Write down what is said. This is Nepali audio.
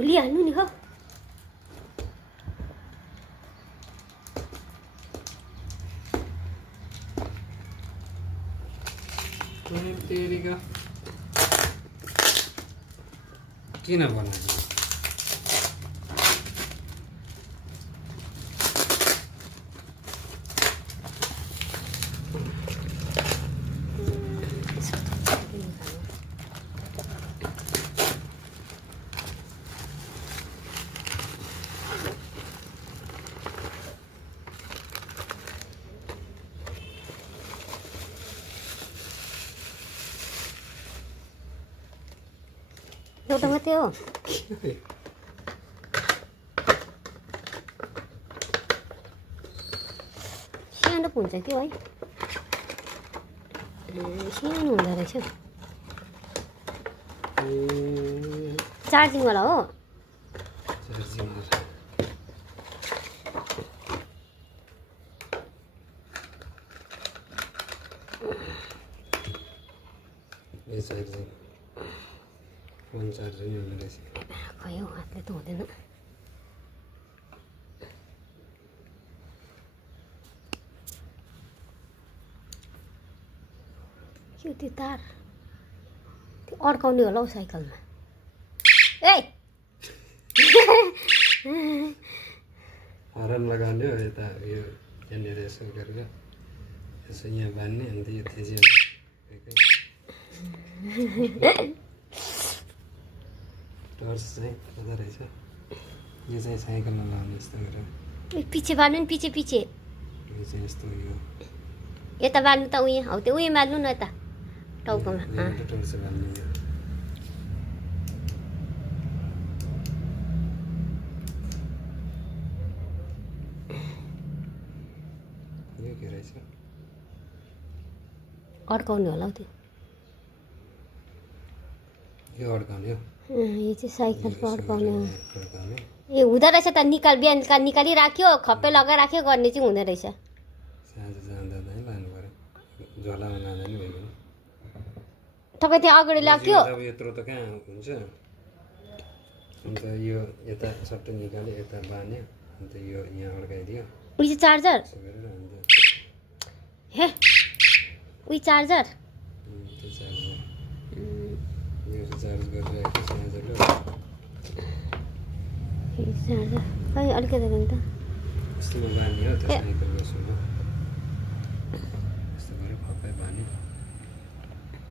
खोलिहाल्नु नि हो। तेरीका किन भन्नु एउटा मात्रै हो। सानो हुन्छ त्यो है, सानो हुँदो रहेछ। चार्जिङवाला हो। फोन चार्जर हुने रहेछ। खै हौ, हातले त हुँदैन। के त्यो तार त्यो अड्काउने होला हौ साइकलमा। ए हरन लगाउने हो यता यो यहाँनिर यसो गरेर यसो यहाँ बान्ने अन्त यो थिचेर टर्च चाहिँ कता रहेछ यो चाहिँ साइकलमा लगाउने यस्तो गरेर पछि बाल्नु नि, पछि पछि यो चाहिँ यस्तो यो यता बाल्नु त उयो हौ, त्यो उयो बाल्नु न यता टाउकोमा। टर्च बाल्ने यो के रहेछ अड्काउने होला हौ त्यो। यो अड्काउने हो। यो चाहिँ साइकलको अड्काउने हो। अड्काउने ए हुँदो रहेछ त, बिहान निकालिराख्यो खप्पै लगाइराख्यो गर्ने चाहिँ हुँदो रहेछ। साँझ जाँदा चाहिँ लानु पऱ्यो, झोलामा लाँदा नि भइगयो। तपाईँ त्यहाँ अगाडि लाग्यो। अब यत्रो त कहाँ हुन्छ, अन्त यो यता सट्टै निकाल्यो, यता बान्यो, अन्त यो यहाँ अड्काइदियो। उयो चाहिँ चार्जर यसो गरेर अन्त हे उयो चार्जर त्यो चार्जर यो चार्ज गरिरहेको चार्जरले चार्जर खै अलिकति त यस्तोमा बान्ने हो त्यो साइकलको सुमा।